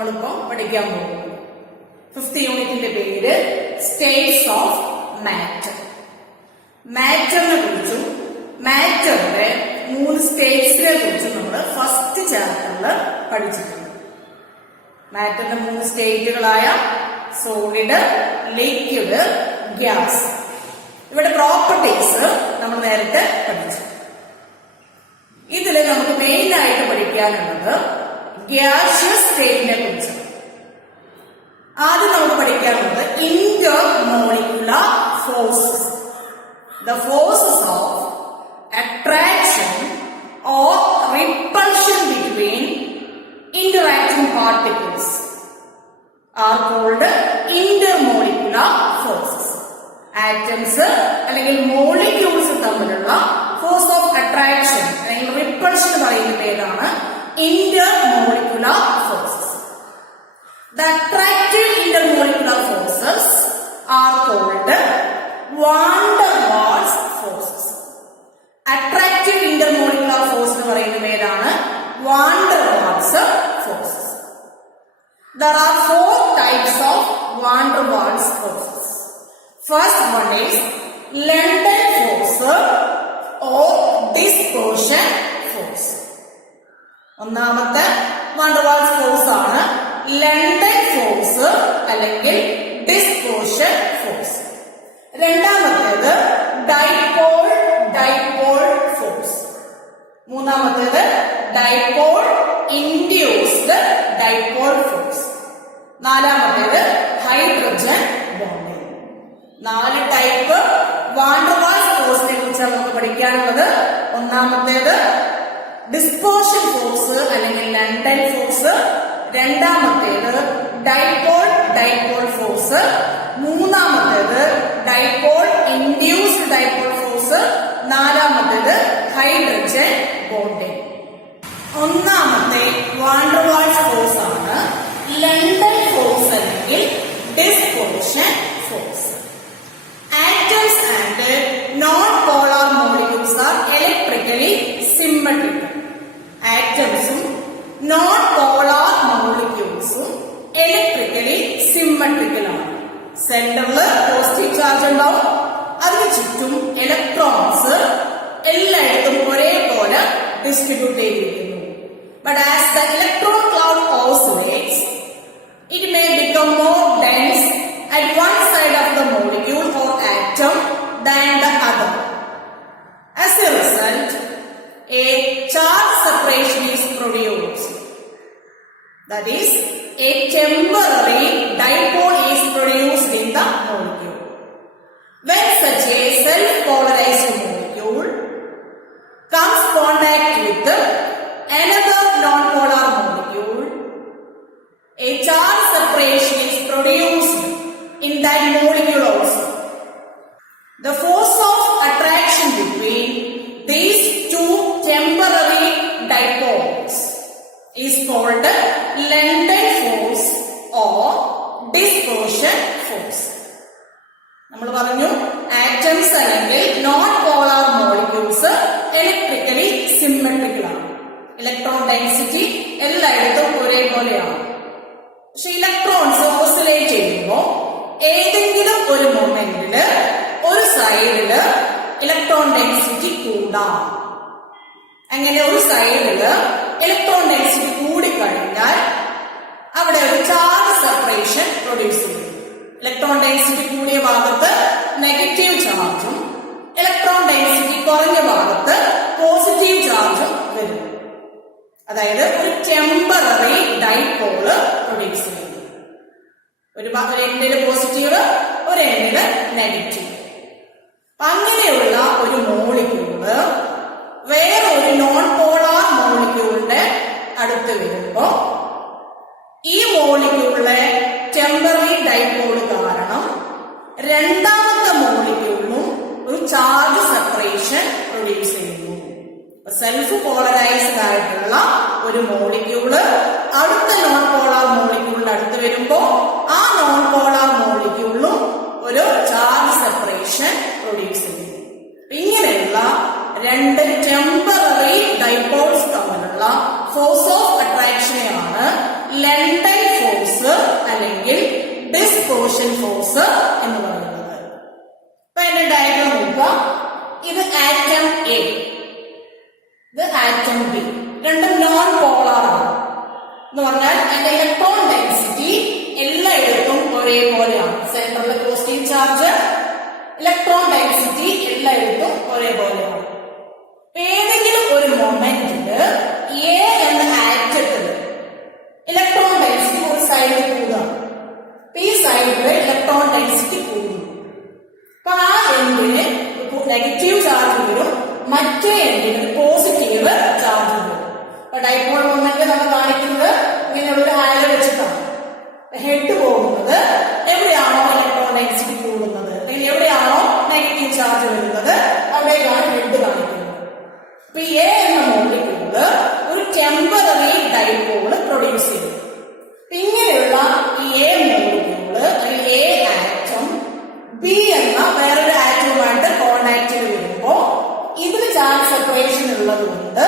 നമ്മളിപ്പോ പഠിക്കാൻ പോകുന്നത്. 5th യൂണിറ്റിന്റെ പേര് സ്റ്റേറ്റ്സ് ഓഫ് മാറ്റർ. മാറ്ററിനെ കുറിച്ചും മാറ്ററിന്റെ 3 സ്റ്റേറ്റ്സിനെ കുറിച്ചും നമ്മൾ ഫസ്റ്റ് ചാപ്റ്ററിൽ പഠിച്ചിട്ടുണ്ട്. മാറ്ററിന്റെ 3 സ്റ്റേറ്റുകളായ സോളിഡ്, ലിക്വിഡ്, ഗ്യാസ്. ഇവിടെ പ്രോപ്പർട്ടീസ് നമ്മൾ നേരത്തെ പഠിച്ചു. ഇതില് നമുക്ക് മെയിൻ ആയിട്ട് പഠിക്കാനുള്ളത് ഗ്യാസിയസ് സ്റ്റേറ്റിനെ കുറിച്ച്. ആദ്യം നമുക്ക് പഠിക്കാനുള്ളത് intermolecular forces. The forces of attraction or repulsion between interacting particles are called intermolecular forces. Atoms അല്ലെങ്കിൽ മോളിക്യൂൾസ് തമ്മിലുള്ള ഫോഴ്സ് ഓഫ് അട്രാക്ഷൻ അല്ലെങ്കിൽ റിപ്പൾഷൻ പറയുന്ന പേരാണ് intermolecular forces. The attractive intermolecular forces are called van der Waals forces. Attractive intermolecular force എന്ന് പറയുന്ന പേരാണ് van der Waals forces. There are 4 types of van der Waals forces. First one is London force or dispersion force. ഒന്നാമത്തെ van der Waals force ആണ് London force അല്ലെങ്കിൽ dispersion force. രണ്ടാമത്തേത് dipole force. മൂന്നാമത്തേത് dipole induced dipole force. നാലാമത്തേത് hydrogen bonding. 4 type van der Waals ഫോഴ്സിനെ കുറിച്ചാണ് നമുക്ക് പഠിക്കാനുള്ളത്. ഒന്നാമത്തേത് ഡിസ്പേർഷൻ ഫോഴ്സ് അല്ലെങ്കിൽ ലണ്ടൻ ഫോഴ്സ്. രണ്ടാമത്തേത് ഡൈപോൾ ഫോഴ്സ്. മൂന്നാമത്തേത് ഡൈപോൾ ഇൻഡ്യൂസ്ഡ് ഡൈപോൾ ഫോഴ്സ്. നാലാമത്തേത് ഹൈഡ്രജൻ ബോണ്ടിങ്. ഒന്നാമത്തെ വാൻ ഡെർ വാൾസ് ഫോഴ്സ് ആണ് ലണ്ടൻ ഫോഴ്സ് അല്ലെങ്കിൽ dispersion force. Atoms and non polar molecules are electrically symmetrical. ആറ്റംസും നോൺ പോളാർ മോളിക്യൂൾസും ഇലക്ട്രിക്കലി സിമ്മട്രിക്കൽ ആണ്. സെന്ററില് positive charge ഉണ്ടാവും, അതിന് ചുറ്റും ഇലക്ട്രോൺസ് എല്ലായിടത്തും ഒരേപോലെ ഡിസ്ട്രിബ്യൂട്ട് ചെയ്തിരിക്കുന്നു. But as the electron cloud oscillates it may become more dense at one side of the molecule or atom than the other. As a result, a charge separation is produced. That is, a temporary dipole is produced in the molecule. When such a self-polarized molecule comes in contact with another non-polar molecule, a charge separation is produced in that molecule also. The force of attraction between these 2 temporary dipoles is called London force or dispersion force. നമ്മൾ പറഞ്ഞു atoms അല്ലെങ്കിൽ non polar molecules electrically symmetrical ആണ്. Electron density എല്ലായിടത്തും ഒരേപോലെയാണ്. പക്ഷെ electrons oscillate ചെയ്യുമ്പോൾ ഏതെങ്കിലും ഒരു മൊമെന്റില് ഒരു സൈഡില് ഇലക്ട്രോൺ ഡെൻസിറ്റി കൂടാം. അങ്ങനെ ഒരു സൈഡില് ഇലക്ട്രോൺ ഡെൻസിറ്റി കൂടിക്കഴിഞ്ഞാൽ അവിടെ ഒരു ചാർജ് സെപ്പറേഷൻ പ്രൊഡ്യൂസ് ചെയ്യും. ഇലക്ട്രോൺ ഡെൻസിറ്റി കൂടിയ ഭാഗത്ത് നെഗറ്റീവ് ചാർജും ഇലക്ട്രോൺ ഡെൻസിറ്റി കുറഞ്ഞ ഭാഗത്ത് പോസിറ്റീവ് ചാർജും വരും. അതായത് ഒരു ടെമ്പററി ഡൈപോള് പ്രൊഡ്യൂസ് ചെയ്യുന്നു. ഒരു എൻഡില് പോസിറ്റീവ്, ഒരു എൻഡില് നെഗറ്റീവ്. അങ്ങനെയുള്ള ഒരു മോളിക്യൂള് വേറെ ഒരു നോൺ പോളാർ മോളിക്യൂളിന്റെ അടുത്ത് വരുമ്പോ ഈ മോളിക്യൂളിലെ ടെമ്പററി ഡൈപോള് കാരണം രണ്ടാമത്തെ മോളിക്യൂളിനും ഒരു ചാർജ് സെപ്പറേഷൻ പ്രൊഡ്യൂസ് ചെയ്യുന്നു. സെൽഫ് പോളറൈസ്ഡ് ആയിട്ടുള്ള ഒരു മോളിക്യൂള് അടുത്ത നോൺ പോളാർ മോളിക്യൂളിന്റെ അടുത്ത് വരുമ്പോ ആ നോൺ പോളാർ മോളിക്യൂളിലും ഒരു ചാർജ് സെപ്പറേഷൻ പ്രൊഡ്യൂസ് ചെയ്യുന്നു. ഇങ്ങനെയുള്ള 2 ടെമ്പററി ഡൈപോൾസ് തമ്മിലുള്ള ഫോഴ്സ് ഓഫ് അട്രാക്ഷനെയാണ് ലണ്ടൻ ഫോഴ്സ് അല്ലെങ്കിൽ ഡിസ്പേർഷൻ ഫോഴ്സ് എന്ന് പറയുന്നത്. അപ്പൊ എന്റെ ഡയഗ്രാം നോക്കുക. ഇത് ആറ്റം എ, ഇത് ആറ്റം ബി, രണ്ടും നോൺ പോളാർ ആണ്. എന്ന് പറഞ്ഞാൽ അതിന്റെ ഇലക്ട്രോൺ ഡെൻസിറ്റി എല്ലായിടത്തും ഒരേപോലെയാണ്. സെന്ററിലെ പോസിറ്റീവ് ചാർജ്, ഇലക്ട്രോൺ ഡെൻസിറ്റി എല്ലായിടത്തും ഒരേപോലെയാണ്. ഏതെങ്കിലും ഒരു മൊമെന്റില് എ എന്ന ആറ്റത്തില് ഇലക്ട്രോൺ ഡെൻസിറ്റി ഒരു സൈഡിൽ കൂടുകയാണ്. ഈ സൈഡില് ഇലക്ട്രോൺ ഡെൻസിറ്റി കൂടുന്നു. അപ്പൊ ആ എൻഡിന് നെഗറ്റീവ് ചാർജ് വരും, മറ്റേ എൻഡിന് പോസിറ്റീവ് ചാർജ് വരും. അപ്പൊ ഡൈപോൾ മൊമെന്റ് നമ്മൾ കാണിക്കുന്നത് ഇങ്ങനെയുള്ള ആല വെച്ചിട്ടാണ്. ഹെഡ് പോകുന്നത് എവിടെയാണോ ഇലക്ട്രോൺ ഡെൻസിറ്റി കൂടുന്നത് അല്ലെങ്കിൽ എവിടെയാണോ നെഗറ്റീവ് ചാർജ് വരുന്നത് അവിടേക്കാണ് ഹെഡ് കാണിക്കുന്നത്. അപ്പൊ എ എന്ന മോളിക്യൂള് ഒരു ടെമ്പററി ഡൈപോള് പ്രൊഡ്യൂസ് ചെയ്യും. ഇങ്ങനെയുള്ള ഈ എ മോളിക്യൂള് അല്ലെങ്കിൽ എ ആറ്റം ബി എന്ന വേറൊരു ആറ്റവുമായിട്ട് കോണ്ടാക്റ്റിൽ വരുമ്പോ ഇതിന് ചാർജ് സെപ്പറേഷൻ ഉള്ളത് കൊണ്ട്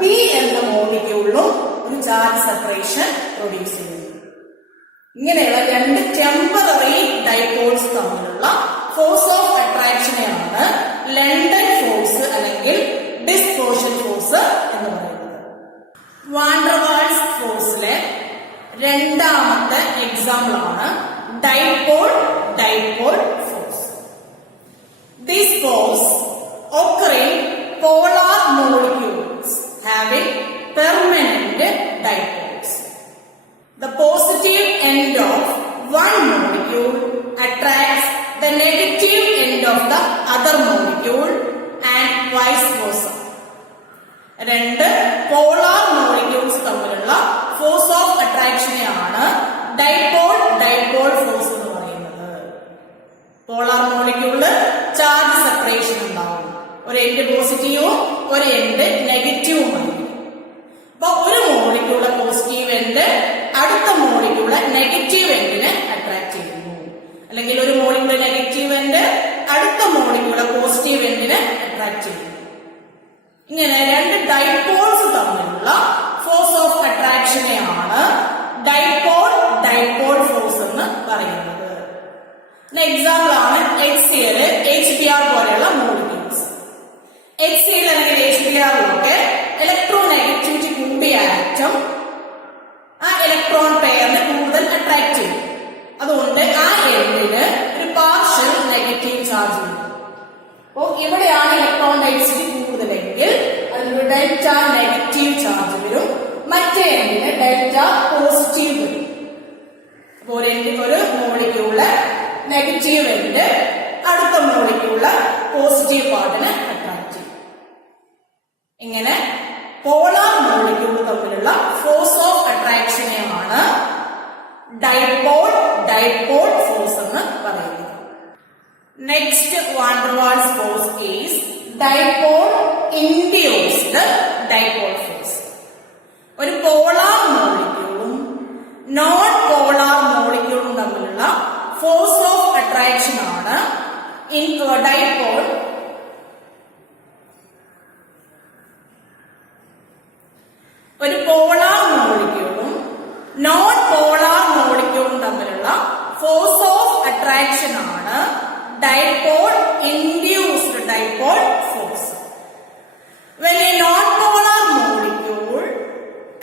ബി എന്ന മോളിക്യൂളിലും ഒരു ചാർജ് സെപ്പറേഷൻ പ്രൊഡ്യൂസ് ചെയ്യുന്നു. ഇങ്ങനെയുള്ള രണ്ട് ടെമ്പററി ഡൈപോൾസ് തമ്മിലുള്ള ഫോഴ്സ് ഓഫ് അട്രാക്ഷനെയാണ് ലണ്ടൻ ഫോഴ്സ് അല്ലെങ്കിൽ ഡിസ്പേർഷൻ ഫോഴ്സ് എന്ന് പറയുന്നത്. വാൻഡർവാൾസ് ഫോഴ്സിലെ രണ്ടാമത്തെ എക്സാമ്പിൾ ആണ് dipole dipole force. This force occurring polar molecules having permanent dipoles. The positive end of one molecule attracts the negative end of the other molecule and vice versa. രണ്ട് polar molecules തമ്മിലുള്ള force of അട്രാക്ഷനെയാണ് dipole dipole force എന്ന് പറയുന്നത്. Polar മോളിക്യൂളില് charge separation ഉണ്ടാവും. ഒരു end പോസിറ്റീവും ഒരു end നെഗറ്റീവുമാണ്. അപ്പൊ ഒരു മോളിക്യൂള് പോസിറ്റീവ് എൻഡ് അടുത്ത മോളിക്യൂള് നെഗറ്റീവ് എൻഡിനെ അട്രാക്ട് ചെയ്യുന്നു, അല്ലെങ്കിൽ ഒരു മോളിക്യൂള് നെഗറ്റീവ് എൻഡ് അടുത്ത മോളിക്യൂള് പോസിറ്റീവ് എൻഡിനെ അട്രാക്ട് ചെയ്യുന്നു. ഇങ്ങനെ രണ്ട് ഡൈപോൾസ് തമ്മിലുള്ള ഫോഴ്സ് ഓഫ് അട്രാക്ഷനെയാണ് ഡൈപോൾ ഡൈപോൾ ഫോഴ്സ് എന്ന് പറയുന്നത്. എക്സാമ്പിൾ ആണ് HCl, HBr പോലെയുള്ള മോളിക്യൂൾസ്. HCl അല്ലെങ്കിൽ HBrലൊക്കെ ഇലക്ട്രോനെഗറ്റിവിറ്റി കൂടിയ ആറ്റം ആ ഇലക്ട്രോൺ പെയറിനെ കൂടുതൽ അട്രാക്ട് ചെയ്യും. അതുകൊണ്ട് ആ എൻഡിന് ഒരു പാർഷ്യൽ നെഗറ്റീവ് ചാർജ് വരും. അപ്പോ ഇവിടെയാണ് ഇലക്ട്രോൺ ഡെൻസിറ്റി കൂടുതലെങ്കിൽ അതിലൊരു ഡെൽറ്റ നെഗറ്റീവ് ചാർജ് വരും, മറ്റേ എൻഡിന് ഡെൽറ്റ പോസിറ്റീവ് വരും. അപ്പൊ ഒരു മോളിക്യൂള് നെഗറ്റീവ് എൻഡ് അടുത്ത മോളിക്യൂള് പോസിറ്റീവ് പാർട്ടിനെ അട്രാക്ട് ചെയ്യും. ഇങ്ങനെ പോളാർ മോളിക്യൂൾ തമ്മിലുള്ള ഫോഴ്സ് ഓഫ് അട്രാക്ഷനെയാണ് ഡൈപോൾ ഡൈപോൾ ഫോഴ്സ് എന്ന് പറയുന്നത്. Next van der Waals force is dipole induced dipole force. ഒരു പോളാർ മോളിക്യൂളും നോൺ പോളാർ മോളിക്യൂളും തമ്മിലുള്ള ഫോഴ്സ് ഓഫ് അട്രാക്ഷൻ ആണ് ഡൈപോൾ. ഒരു പോളാർ മോളിക്യൂളും നോൺ പോളാർ മോളിക്യൂളും തമ്മിലുള്ള ഫോഴ്സ് ഓഫ് അട്രാക്ഷൻ ആണ് dipole induced dipole force. When a non-polar molecule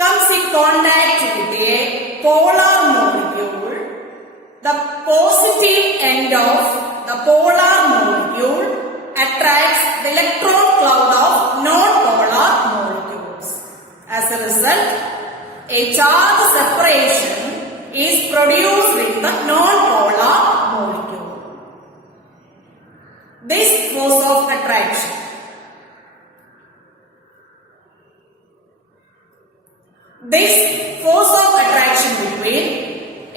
comes in contact with a polar molecule, the positive end of the polar molecule attracts the electron cloud of non-polar molecules. As a result, a charge separation is produced in the non-polar molecule. This force of attraction between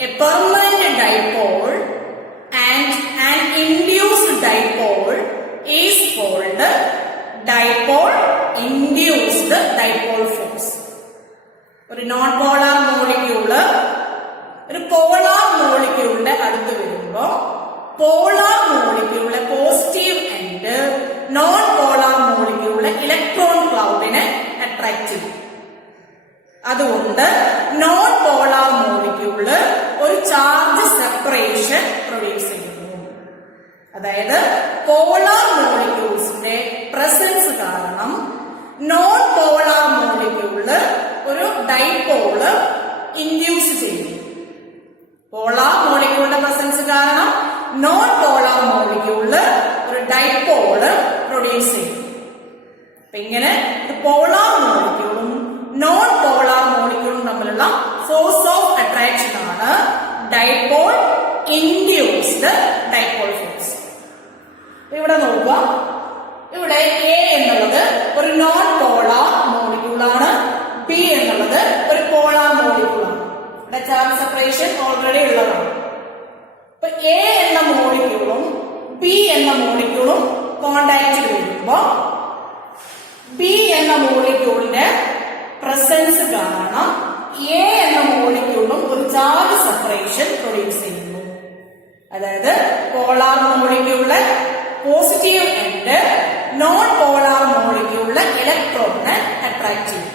a permanent dipole and an induced dipole is called dipole induced dipole force. ഒരു non polar molecule ഒരു polar മോളിക്യൂളിന്റെ അടുത്ത് വരുമ്പോ polar മോളിക്യൂളിലെ positive end non polar മോളിക്യൂളിലെ electron ക്ലൗഡിനെ attract ചെയ്യും. അതുകൊണ്ട് non polar molecule separation produce ചെയ്യുന്നു. അതായത് പോളാർ മോളിക്യൂൾസിന്റെ പ്രസൻസ് കാരണം നോൺ പോളാർ മോളിക്യൂള് ഒരു ഡൈപോള് ഇൻഡ്യൂസ് ചെയ്യുന്നു. പോളാർ മോളിക്യൂളിന്റെ പ്രസൻസ് കാരണം നോൺ പോളാർ മോളിക്യൂള് ഒരു ഡൈപോള് പ്രൊഡ്യൂസ് ചെയ്യുന്നു. അപ്പൊ ഇങ്ങനെ ഒരു പോളാർ മോളിക്യൂളും നോൺ പോളാർ മോളിക്യൂളും തമ്മിലുള്ള ഫോഴ്സ് ഓഫ് അട്രാക്ഷൻ ആണ് ഡൈപോൾ ഇൻഡ്യൂസ്ഡ് ഡൈപോൾ ഫോഴ്സ്. ഇവിടെ നോക്കുക, ഇവിടെ എ എന്നുള്ളത് ഒരു നോൺ പോളാർ മോളിക്യൂളാണ്, ബി എന്നുള്ളത് ഒരു പോളാർ മോളിക്യൂളാണ്. ഇവിടെ ചാർജ് സെപ്പറേഷൻ ഓൾറെഡി ഉള്ളതാണ്. അപ്പൊ എ എന്ന മോളിക്യൂളും ബി എന്ന മോളിക്യൂളും കോണ്ടാക്ട് വരുമ്പോ ബി എന്ന മോളിക്യൂളിന്റെ പ്രസൻസ് കാരണം എ എന്ന മോളിക്യൂളും ഒരു ചാർജ് സെപ്പറേഷൻ പ്രൊഡ്യൂസ് ചെയ്യുന്നു. അതായത് പോളാർ മോളിക്യൂളിലെ പോസിറ്റീവ് എൻഡ് നോൺ പോളാർ മോളിക്യൂളിലെ ഇലക്ട്രോണിനെ അട്രാക്ട് ചെയ്യും.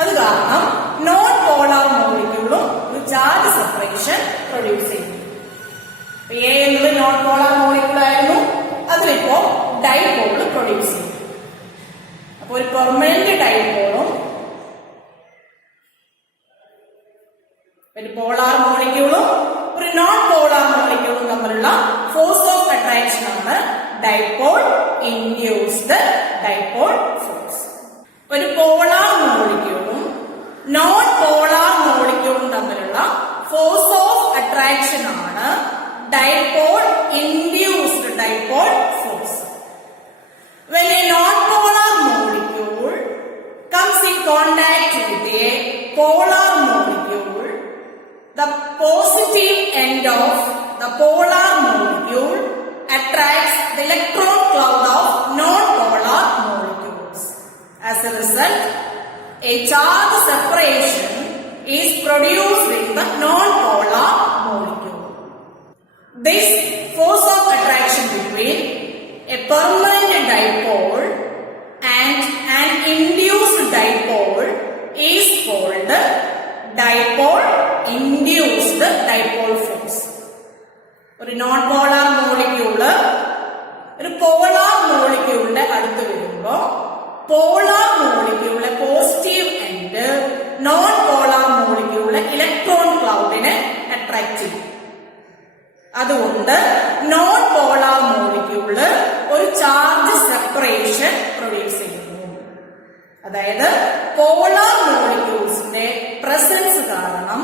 അത് കാരണം നോൺ പോളാർ മോളിക്യൂളും ഒരു ചാർജ് സെപ്പറേഷൻ പ്രൊഡ്യൂസ് ചെയ്യുന്നു. എ എന്നത് നോൺ പോളാർ മോളിക്യൂൾ ആയിരുന്നു, അതിലിപ്പോ ഡൈപോള് പ്രൊഡ്യൂസ് ചെയ്യും. അപ്പൊ ഒരു പെർമനന്റ് ഡൈപോളും ഒരു പോളാർ മോളിക്യൂളും ഒരു നോൺ പോളാർ മോളിക്യൂളും തമ്മിലുള്ള ഫോഴ്സ് ഓഫ് അട്രാക്ഷൻ ആണ് ഡൈപോൾ ഇൻഡ്യൂസ്ഡ് ഡൈപോൾ ഫോഴ്സ്. ഒരു പോളാർ മോളിക്യൂളും നോൺ പോളാർ മോളിക്യൂളും തമ്മിലുള്ള ഫോഴ്സ് ഓഫ് അട്രാക്ഷൻ ആണ് dipole induced dipole force. When a non-polar molecule comes in contact with a polar molecule, the positive end of the polar molecule attracts the electron cloud of non-polar molecules. As a result, a charge separation is produced in the non-polar molecule. This force of attraction between a permanent dipole and an induced dipole is called dipole induced dipole force. ഒരു non polar molecule ഒരു polar മോളിക്യൂളിന്റെ അടുത്ത് വരുമ്പോ polar മോളിക്യൂളിലെ positive end non polar മോളിക്യൂളിലെ electron ക്ലൗഡിനെ attract ചെയ്യും. അതുകൊണ്ട് നോൺ പോളാർ മോളിക്യൂള് ഒരു ചാർജ് സെപ്പറേഷൻ പ്രൊഡ്യൂസ് ചെയ്യുന്നു. അതായത് പോളാർ മോളിക്യൂൾസിന്റെ പ്രസൻസ് കാരണം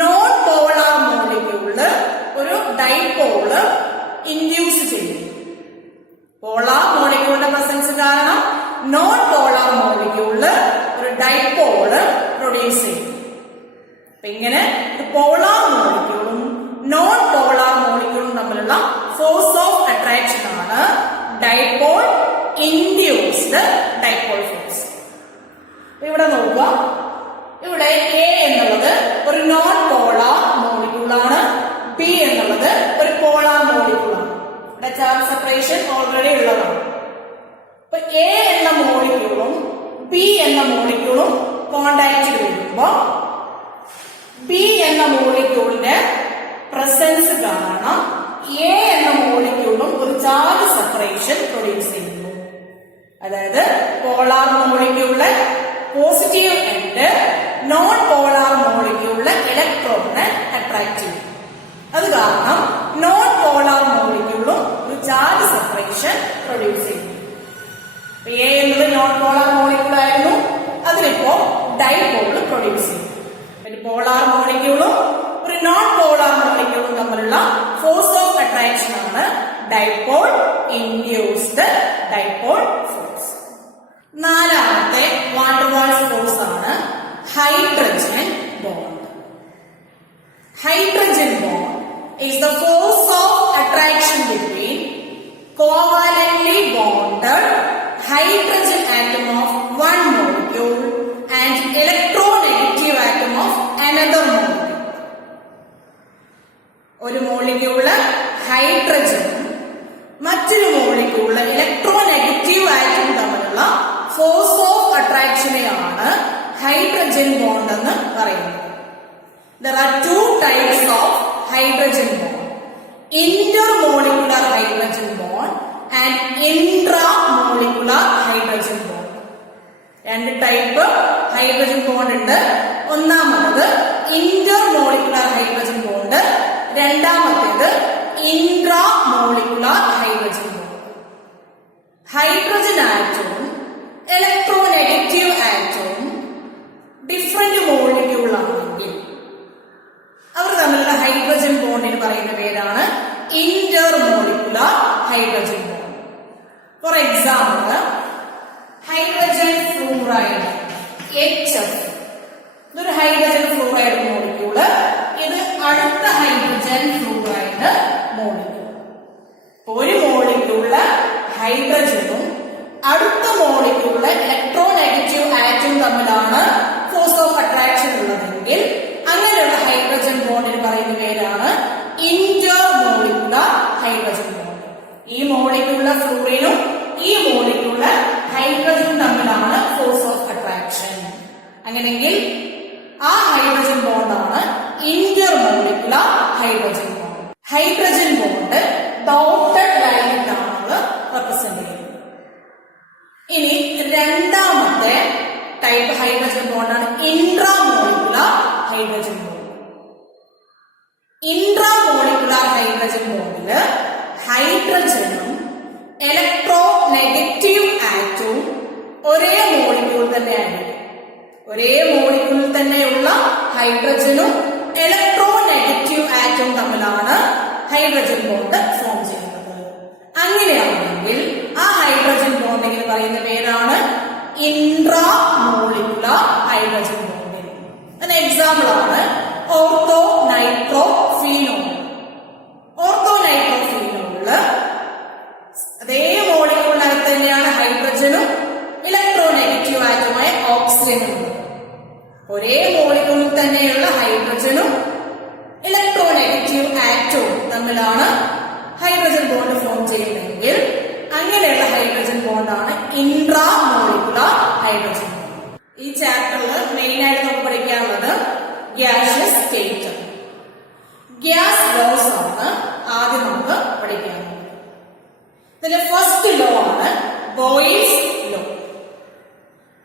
നോൺ പോളാർ മോളിക്യൂള് ഒരു ഡൈപോള് ഇൻഡ്യൂസ് ചെയ്യുന്നു. പോളാർ മോളിക്യൂളിന്റെ പ്രസൻസ് കാരണം നോൺ പോളാർ മോളിക്യൂള് ഒരു ഡൈപോള് പ്രൊഡ്യൂസ് ചെയ്യുന്നു. അപ്പൊ ഇങ്ങനെ ഒരു പോളാർ മോളിക്യൂളും നോൺ പോളാർ മോളിക്യൂളും തമ്മിലുള്ള ഫോഴ്സ് ഓഫ് അട്രാക്ഷൻ ആണ് ഡൈപോൾ ഇൻഡ്യൂസ്ഡ് ഡൈപോൾ ഫോഴ്സ്. ഇവിടെ നോക്കുക, ഇവിടെ എ എന്നുള്ളത് ഒരു നോൺ പോളാർ മോളിക്യൂളാണ്, ബി എന്നുള്ളത് ഒരു പോളാർ മോളിക്യൂളാണ്. ഇവിടെ ചാർജ് സെപ്പറേഷൻ ഓൾറെഡി ഉള്ളതാണ്. അപ്പൊ എ എന്ന മോളിക്യൂളും ബി എന്ന മോളിക്യൂളും കോണ്ടാക്ട് വരുമ്പോ ബി എന്ന മോളിക്യൂളിന്റെ പ്രസൻസ് കാരണം എ എന്ന മോളിക്യൂളും ഒരു ചാർജ് സെപ്പറേഷൻ പ്രൊഡ്യൂസ് ചെയ്യുന്നു. അതായത് പോളാർ മോളിക്യൂളിലെ പോസിറ്റീവ് എൻഡ് നോൺ പോളാർ മോളിക്യൂളിലെ ഇലക്ട്രോണിനെ അട്രാക്ട് ചെയ്യും. അത് കാരണം നോൺ പോളാർ മോളിക്യൂളും ഒരു ചാർജ് സെപ്പറേഷൻ പ്രൊഡ്യൂസ് ചെയ്യുന്നു. എ എന്നത് നോൺ പോളാർ മോളിക്യൂൾ ആയിരുന്നു, അതിലിപ്പോ ഡൈപോള് പ്രൊഡ്യൂസ് ചെയ്യും. ഒരു പോളാർ മോളിക്യൂളും ഒരു നോൺ പോളാർ മോളിക്യൂളും തമ്മിലുള്ള ഫോഴ്സ് ഓഫ് അട്രാക്ഷൻ ആണ് ഡൈപോൾ ഇൻഡ്യൂസ്ഡ് ഡൈപോൾ ഫോഴ്സ്. നാലാമത്തെ വാണ്ടർ വാൾസ് ഫോഴ്സ് ആണ് hydrogen bond. Hydrogen bond is the force of attraction between covalently bonded hydrogen atom of one molecule and electronegative atom of another molecule. ഒരു molecule ഹൈഡ്രജനും മറ്റൊരു molecule electronegative atom തമ്മിലുള്ള force of അട്രാക്ഷനെയാണ് hydrogen bond എന്ന് പറയുന്നത്. There are two types of hydrogen bond. Intermolecular hydrogen bond and intramolecular hydrogen bond. രണ്ട് type hydrogen bond ഉണ്ട്. ഒന്നാമത് intermolecular hydrogen bond, രണ്ടാമത്തേത് ഇൻട്രാമോളിക്കുലർ ഹൈഡ്രജൻ ബോണ്ട്. ഹൈഡ്രജൻ ആറ്റവും electronegative ആറ്റവും different മോളിക്യൂളാണെങ്കിൽ അവർ തമ്മിലുള്ള ഹൈഡ്രജൻ ബോണ്ടിന് പറയുന്ന പേരാണ് intermolecular hydrogen bond. For example, hydrogen fluoride HF, ഇതൊരു ഹൈഡ്രജൻ ഫ്ലൂറൈഡ് മോളിക്യൂള്. ഇത് അടുത്ത ഹൈഡ്രജൻ ഫ്ലൂറൈഡ് മോളിക്യൂൾ. ഒരു മോളിക്യൂളില് ഹൈഡ്രജനും അടുത്ത മോളിക്യൂളിലെ ഇലക്ട്രോനെഗറ്റീവ് ആറ്റവും തമ്മിലാണ് ഫോഴ്സ് ഓഫ് അട്രാക്ഷൻ ഉള്ളതെങ്കിൽ അങ്ങനെയുള്ള ഹൈഡ്രജൻ ബോണ്ടിന് പറയുന്ന പേരാണ് ഇന്റർമോളിക്കുലർ ഹൈഡ്രജൻ ബോണ്ട്. ഈ മോളിക്യൂളിലെ ഫ്ലൂറിനും ഈ മോളിക്യൂളിലെ ഹൈഡ്രജനും തമ്മിലാണ് ഫോഴ്സ് ഓഫ് അട്രാക്ഷൻ. അങ്ങനെയെങ്കിൽ ആ ഹൈഡ്രജൻ ബോണ്ടാണ് intermolecular hydrogen bond. Hydrogen bond dotted ലൈനിലാണ് റെപ്രസെന്റ് ചെയ്യുന്നത്. ഇനി രണ്ടാമത്തെ ടൈപ്പ് ഹൈഡ്രജൻ ബോണ്ടാണ് intramolecular hydrogen bond. Intramolecular hydrogen ബോണ്ടില് ഹൈഡ്രജനും ഇലക്ട്രോനെഗറ്റീവ് ആറ്റവും ഒരേ മോളിക്യൂൾ തന്നെയായിരിക്കും. ഒരേ മോളിക്യൂളിൽ തന്നെയുള്ള ഹൈഡ്രജനും ഇലക്ട്രോനെഗറ്റീവ് ആറ്റവും തമ്മിലാണ് ഹൈഡ്രജൻ ബോണ്ട് ഫോം ചെയ്യുന്നത്. അങ്ങനെയാണെങ്കിൽ ആ ഹൈഡ്രജൻ ബോണ്ടിന് പറയുന്ന പേരാണ് ഇൻട്രാമോളിക്കുലർ ഹൈഡ്രജൻ ബോണ്ട്. അതിന് എക്സാമ്പിൾ ആണ് ortho nitro phenol. Ortho nitro ഫീനോളില് അതേ മോളിക്യൂളിനകത്ത് തന്നെയാണ് ഹൈഡ്രജനും ഇലക്ട്രോനെഗറ്റീവ് ആറ്റവുമായ ഓക്സിജനും. ഒരേ മോളിക്യൂളിൽ തന്നെയുള്ള ഹൈഡ്രജനും ഇലക്ട്രോനെഗറ്റീവ് ആറ്റവും തമ്മിലാണ് ഹൈഡ്രജൻ ബോണ്ട് ഫോം ചെയ്യുന്നതെങ്കിൽ അങ്ങനെയുള്ള ഹൈഡ്രജൻ ബോണ്ടാണ് ഇൻട്രാമോളിക്കുലർ ഹൈഡ്രജൻ ബോണ്ട്. ഈ ചാപ്റ്ററിൽ മെയിൻ ആയിട്ട് നമുക്ക് പഠിക്കാനുള്ളത് ഗ്യാസിയസ് സ്റ്റേറ്റ്, ഗ്യാസ് ലോസ് ആണ് ആദ്യം നമുക്ക് പഠിക്കാനുള്ളത്. ഇതിലെ ഫസ്റ്റ് ലോ ആണ് ബോയിൽസ് ലോ.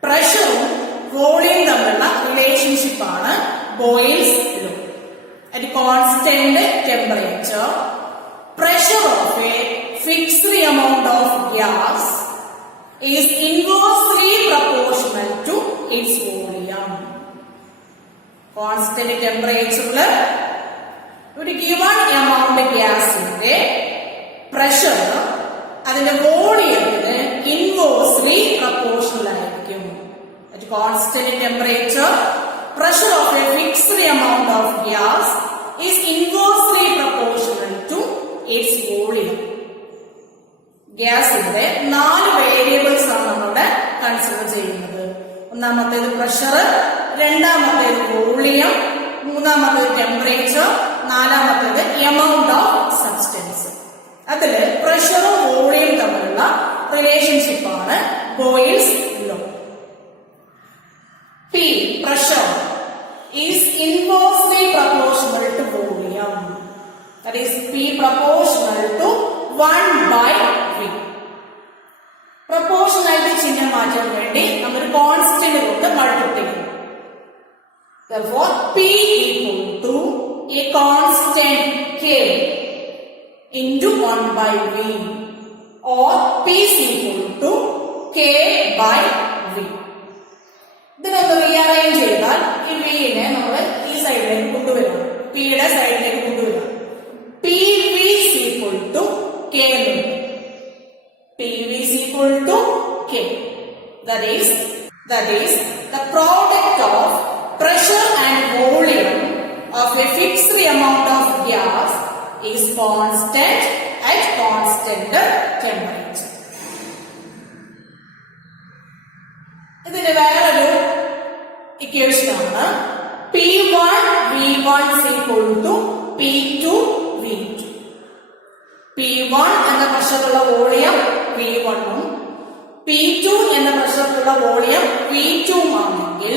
പ്രഷറും വോളിയം തമ്മിലുള്ള റിലേഷൻഷിപ്പ് ആണ് boils law. At constant temperature pressure of a fixed amount of gas is inversely proportional to its volume. Constant temperature ഒരു given amount ഗ്യാസിന്റെ പ്രഷർ അതിന്റെ വോളിയത്തിന് ഇൻവേഴ്സ്ലി പ്രപ്പോർഷണൽ ആയിരിക്കും. At constant temperature pressure of a fixed amount of gas is inversely proportional to its volume. ഗ്യാസിന്റെ 4 variables ആണ് നമ്മളുടെ consider ചെയ്യുന്നത്. ഒന്നാമത്തേത് pressure, രണ്ടാമത്തേത് വോളിയം, മൂന്നാമത്തേത് ടെമ്പറേച്ചർ, നാലാമത്തേത് എമൗണ്ട് ഓഫ് സബ്സ്റ്റൻസ്. അതില് പ്രഷറും വോളിയം തമ്മിലുള്ള റിലേഷൻഷിപ്പ് ആണ് boils law. P, pressure, is inversely proportional to volume. That is P proportional to 1 by V. Proportionality ചിഹ്നം മാറ്റാൻ വേണ്ടി നമ്മൾ കോൺസ്റ്റന്റ് കൊണ്ട് മൾട്ടിപ്ലൈ ചെയ്യും. Therefore P equal to a constant K into 1 by V, or P is equal to K by V. ഇതിനൊന്ന് rearrange ചെയ്താൽ ഈ വിനെ നമ്മൾ ഈ സൈഡിലേക്ക് കൊണ്ടുവരണം, പിയുടെ സൈഡിലേക്ക് കൊണ്ടുവരണം. PV is equal to K. PV is equal to K. That is the product of pressure and volume of a fixed amount of gas is constant at constant temperature. ഇതിന്റെ വേറൊരു ഇക്വേഷൻ ആണ് P1 V1 is equal to P2 V2. P1 എന്ന പ്രഷറുള്ള volume V1 ഉം P2 എന്ന പ്രഷറുള്ള volume V2 ആണെങ്കിൽ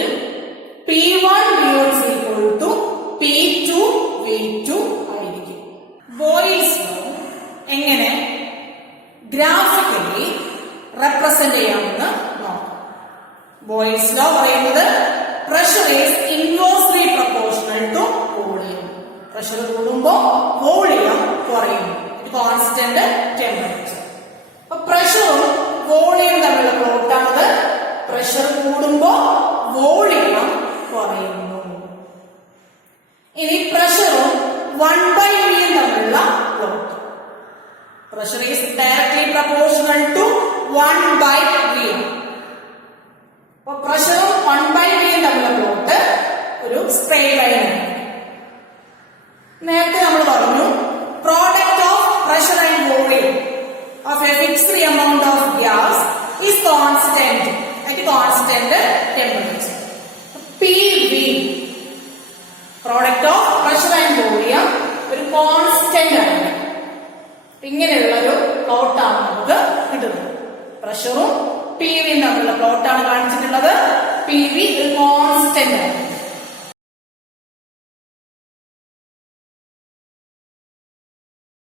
P1 V1 is equal to P2 V2 ആയിരിക്കും. Boyle's law എങ്ങനെ graphically represent ചെയ്യാമെന്ന് നോക്കാം. ബോയിൽസ് ലോ പറയുന്നത് pressure is inversely proportional to volume. Pressure കൂടുമ്പോ വോളിയം കുറയുന്നു. Constant temperature. അപ്പൊ പ്രഷറും വോളിയം തമ്മിലുള്ള പ്ലോട്ടാണത്. പ്രഷർ കൂടുമ്പോ വോളിയം കുറയുന്നു. ഇനി പ്രഷറും 1/v തമ്മിലുള്ള plot. Pressure is directly proportional to 1/v. അപ്പൊ പ്രഷറും 1/v തമ്മിലുള്ള പ്ലോട്ട് ഒരു സ്ട്രെയിറ്റ് ലൈൻ ആണ്. നേരത്തെ നമ്മൾ പറഞ്ഞു product of pressure and volume of A fixed amount of gas is constant at constant temperature. PV product of pressure and volume ഒരു constant ആണ്. ഇങ്ങനെയുള്ള ഒരു പ്ലോട്ടാണ് നമുക്ക് കിട്ടുന്നത്. പ്രഷറും PV തമ്മിലുള്ള പ്ലോട്ടാണ് കാണിച്ചിട്ടുള്ളത്. PV ഒരു കോൺസ്റ്റന്റ് ആണ്.